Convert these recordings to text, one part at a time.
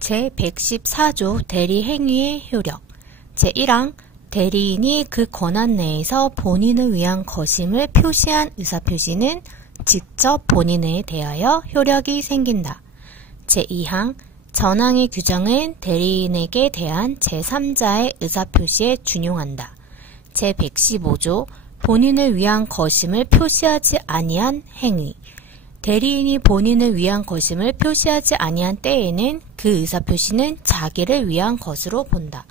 제114조 대리행위의 효력 제1항 대리인이 그 권한 내에서 본인을 위한 것임을 표시한 의사표시는 직접 본인에 대하여 효력이 생긴다. 제2항 전항의 규정은 대리인에게 대한 제3자의 의사표시에 준용한다. 제115조 본인을 위한 것임을 표시하지 아니한 행위 대리인이 본인을 위한 것임을 표시하지 아니한 때에는 그 의사표시는 자기를 위한 것으로 본다.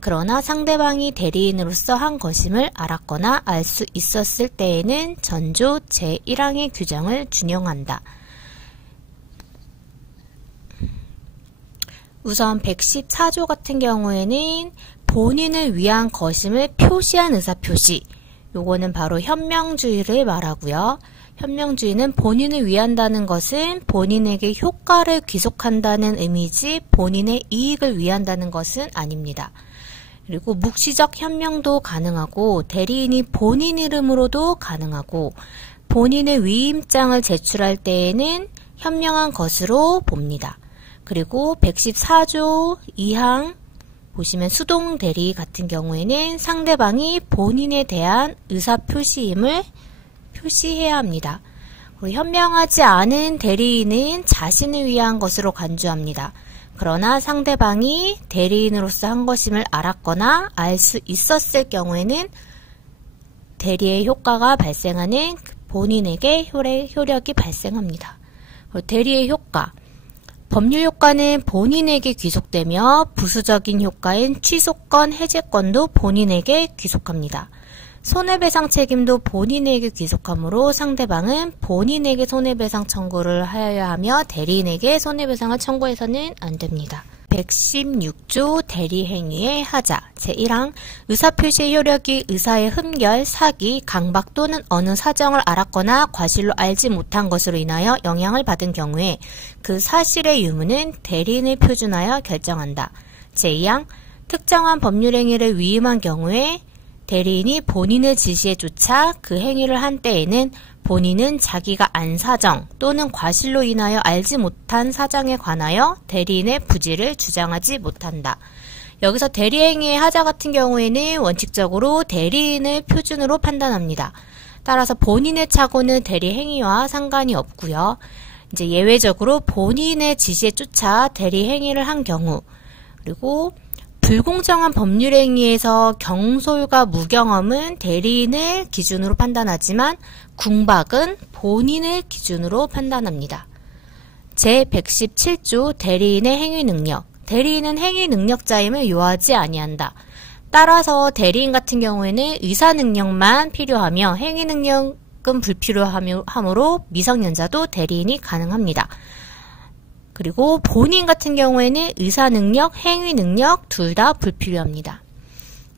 그러나 상대방이 대리인으로서 한 것임을 알았거나 알 수 있었을 때에는 전조 제1항의 규정을 준용한다. 우선 114조 같은 경우에는 본인을 위한 것임을 표시한 의사표시 요거는 바로 현명주의를 말하고요. 현명주의는 본인을 위한다는 것은 본인에게 효과를 귀속한다는 의미지 본인의 이익을 위한다는 것은 아닙니다. 그리고 묵시적 현명도 가능하고 대리인이 본인 이름으로도 가능하고 본인의 위임장을 제출할 때에는 현명한 것으로 봅니다. 그리고 114조 2항 보시면 수동대리 같은 경우에는 상대방이 본인에 대한 의사표시임을 표시해야 합니다. 그리고 현명하지 않은 대리인은 자신을 위한 것으로 간주합니다. 그러나 상대방이 대리인으로서 한 것임을 알았거나 알 수 있었을 경우에는 대리의 효과가 발생하는 본인에게 효력이 발생합니다. 대리의 효과 법률 효과는 본인에게 귀속되며 부수적인 효과인 취소권, 해제권도 본인에게 귀속합니다. 손해배상 책임도 본인에게 귀속하므로 상대방은 본인에게 손해배상 청구를 하여야 하며 대리인에게 손해배상을 청구해서는 안 됩니다. 116조 대리행위의 하자 제1항 의사표시의 효력이 의사의 흠결, 사기, 강박 또는 어느 사정을 알았거나 과실로 알지 못한 것으로 인하여 영향을 받은 경우에 그 사실의 유무는 대리인을 표준하여 결정한다. 제2항 특정한 법률행위를 위임한 경우에 대리인이 본인의 지시에 쫓아 그 행위를 한 때에는 본인은 자기가 안 사정 또는 과실로 인하여 알지 못한 사정에 관하여 대리인의 부지를 주장하지 못한다. 여기서 대리행위의 하자 같은 경우에는 원칙적으로 대리인을 표준으로 판단합니다. 따라서 본인의 착오는 대리행위와 상관이 없고요. 이제 예외적으로 본인의 지시에 쫓아 대리행위를 한 경우 그리고 불공정한 법률행위에서 경솔과 무경험은 대리인을 기준으로 판단하지만 궁박은 본인을 기준으로 판단합니다. 제117조 대리인의 행위능력 대리인은 행위능력자임을 요하지 아니한다. 따라서 대리인 같은 경우에는 의사능력만 필요하며 행위능력은 불필요하므로 미성년자도 대리인이 가능합니다. 그리고 본인 같은 경우에는 의사능력, 행위능력 둘 다 불필요합니다.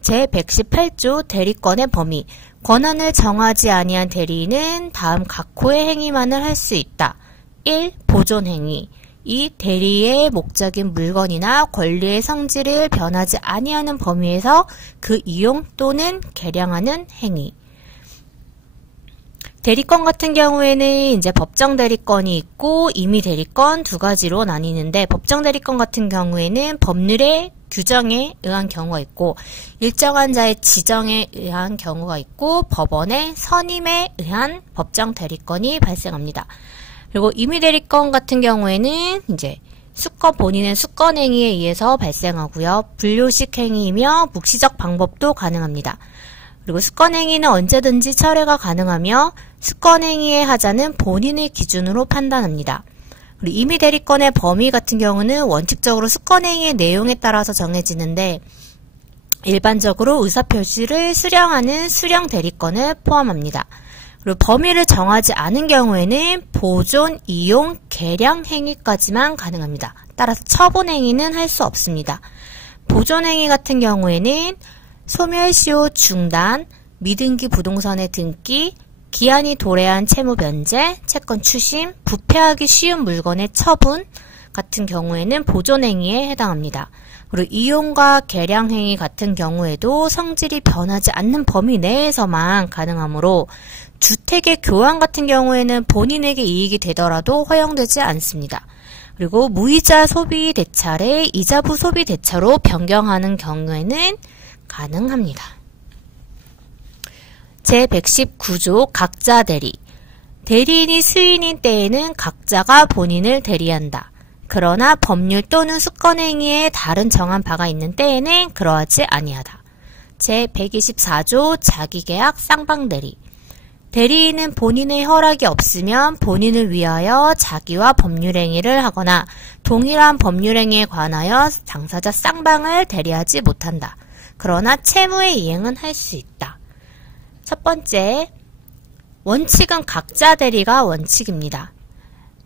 제118조 대리권의 범위 권한을 정하지 아니한 대리인은 다음 각호의 행위만을 할 수 있다. 1. 보존행위 2. 대리의 목적인 물건이나 권리의 성질을 변하지 아니하는 범위에서 그 이용 또는 개량하는 행위 대리권 같은 경우에는 이제 법정 대리권이 있고 임의 대리권 두 가지로 나뉘는데 법정 대리권 같은 경우에는 법률의 규정에 의한 경우가 있고 일정한 자의 지정에 의한 경우가 있고 법원의 선임에 의한 법정 대리권이 발생합니다. 그리고 임의 대리권 같은 경우에는 이제 본인의 수권 행위에 의해서 발생하고요. 불요식 행위이며 묵시적 방법도 가능합니다. 그리고 수권행위는 언제든지 철회가 가능하며 수권행위의 하자는 본인의 기준으로 판단합니다. 그리고 임의대리권의 범위 같은 경우는 원칙적으로 수권행위의 내용에 따라서 정해지는데 일반적으로 의사표시를 수령하는 수령대리권을 포함합니다. 그리고 범위를 정하지 않은 경우에는 보존, 이용, 개량 행위까지만 가능합니다. 따라서 처분행위는 할 수 없습니다. 보존행위 같은 경우에는 소멸시효 중단, 미등기 부동산의 등기, 기한이 도래한 채무 변제, 채권 추심, 부패하기 쉬운 물건의 처분 같은 경우에는 보존행위에 해당합니다. 그리고 이용과 개량행위 같은 경우에도 성질이 변하지 않는 범위 내에서만 가능하므로 주택의 교환 같은 경우에는 본인에게 이익이 되더라도 허용되지 않습니다. 그리고 무이자 소비 대차를 이자부 소비 대차로 변경하는 경우에는 가능합니다. 제119조 각자 대리. 대리인이 수인인 때에는 각자가 본인을 대리한다. 그러나 법률 또는 수권행위에 다른 정한 바가 있는 때에는 그러하지 아니하다. 제124조 자기계약 쌍방대리. 대리인은 본인의 허락이 없으면 본인을 위하여 자기와 법률행위를 하거나 동일한 법률행위에 관하여 당사자 쌍방을 대리하지 못한다. 그러나 채무의 이행은 할 수 있다. 첫 번째, 원칙은 각자 대리가 원칙입니다.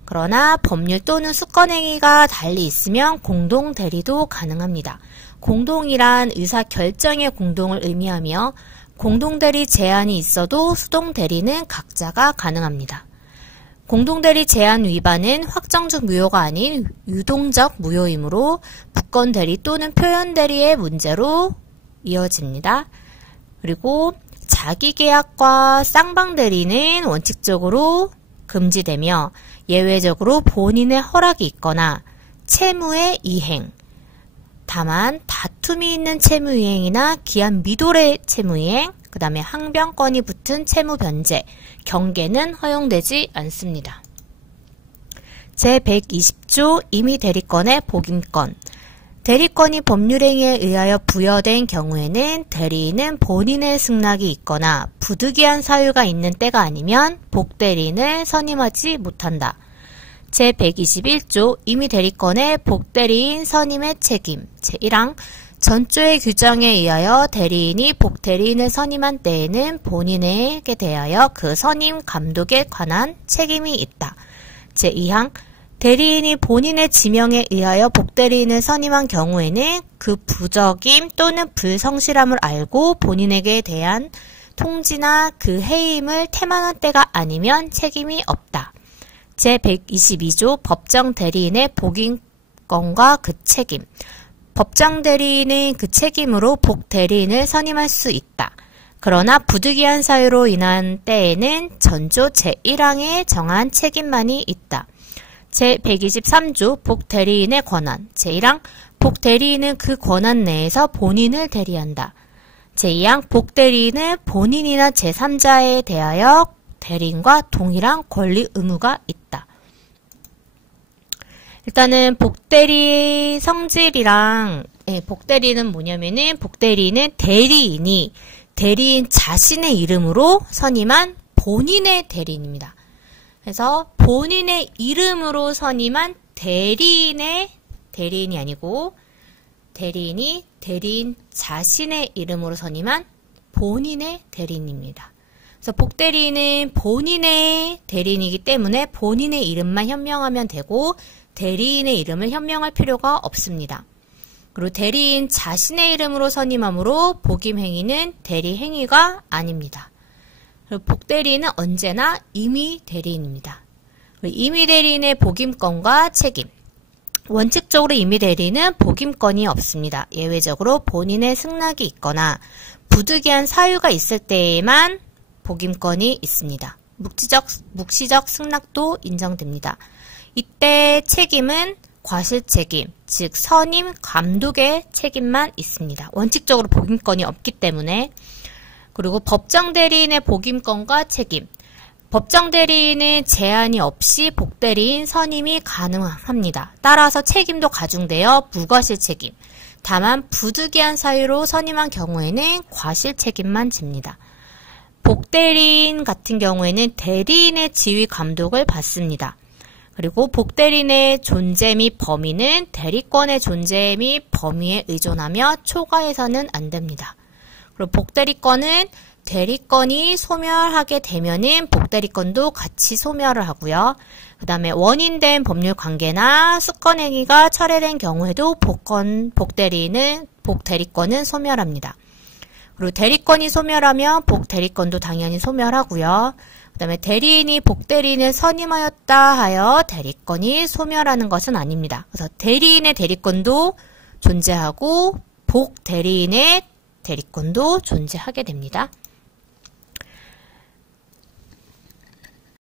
그러나 법률 또는 수권행위가 달리 있으면 공동 대리도 가능합니다. 공동이란 의사결정의 공동을 의미하며 공동대리 제한이 있어도 수동대리는 각자가 가능합니다. 공동대리 제한 위반은 확정적 무효가 아닌 유동적 무효이므로 무건대리 또는 표현대리의 문제로 이어집니다. 그리고 자기계약과 쌍방대리는 원칙적으로 금지되며 예외적으로 본인의 허락이 있거나 채무의 이행, 다만 다툼이 있는 채무이행이나 기한 미도의 채무이행, 그 다음에 항변권이 붙은 채무 변제, 경계는 허용되지 않습니다. 제120조 임의대리권의 복임권. 대리권이 법률행위에 의하여 부여된 경우에는 대리인은 본인의 승낙이 있거나 부득이한 사유가 있는 때가 아니면 복대리인을 선임하지 못한다. 제121조 임의대리권의 복대리인 선임의 책임. 제1항 전조의 규정에 의하여 대리인이 복대리인을 선임한 때에는 본인에게 대하여 그 선임 감독에 관한 책임이 있다. 제2항 대리인이 본인의 지명에 의하여 복대리인을 선임한 경우에는 그 부적임 또는 불성실함을 알고 본인에게 대한 통지나 그 해임을 태만한 때가 아니면 책임이 없다. 제122조 법정 대리인의 복임권과 그 책임. 법정 대리인은 그 책임으로 복 대리인을 선임할 수 있다. 그러나 부득이한 사유로 인한 때에는 전조 제1항에 정한 책임만이 있다. 제123조 복대리인의 권한. 제1항 복대리인은 그 권한 내에서 본인을 대리한다. 제2항 복대리인은 본인이나 제3자에 대하여 대리인과 동일한 권리 의무가 있다. 일단은 복대리 성질이랑 복대리는 뭐냐면은 복대리는 대리인이 대리인 자신의 이름으로 선임한 본인의 대리인입니다. 그래서 본인의 이름으로 선임한 대리인의 대리인이 아니고 대리인이 대리인 자신의 이름으로 선임한 본인의 대리인입니다. 그래서 복대리인은 본인의 대리인이기 때문에 본인의 이름만 현명하면 되고 대리인의 이름을 현명할 필요가 없습니다. 그리고 대리인 자신의 이름으로 선임함으로 복임행위는 대리행위가 아닙니다. 그리고 복대리인은 언제나 임의대리인입니다. 임의대리인의 복임권과 책임. 원칙적으로 임의대리인은 복임권이 없습니다. 예외적으로 본인의 승낙이 있거나 부득이한 사유가 있을 때에만 복임권이 있습니다. 묵시적 승낙도 인정됩니다. 이때 책임은 과실책임, 즉 선임 감독의 책임만 있습니다. 원칙적으로 복임권이 없기 때문에. 그리고 법정대리인의 복임권과 책임. 법정대리인은 제한이 없이 복대리인 선임이 가능합니다. 따라서 책임도 가중되어 무과실책임. 다만 부득이한 사유로 선임한 경우에는 과실책임만 집니다. 복대리인 같은 경우에는 대리인의 지휘 감독을 받습니다. 그리고 복대리인의 존재 및 범위는 대리권의 존재 및 범위에 의존하며 초과해서는 안 됩니다. 그리고 복대리권은 대리권이 소멸하게 되면은 복대리권도 같이 소멸을 하고요. 그 다음에 원인된 법률 관계나 수권행위가 철회된 경우에도 복대리권은 소멸합니다. 그리고 대리권이 소멸하면 복대리권도 당연히 소멸하고요. 그 다음에 대리인이 복대리인을 선임하였다 하여 대리권이 소멸하는 것은 아닙니다. 그래서 대리인의 대리권도 존재하고 복대리인의 대리권도 존재하게 됩니다.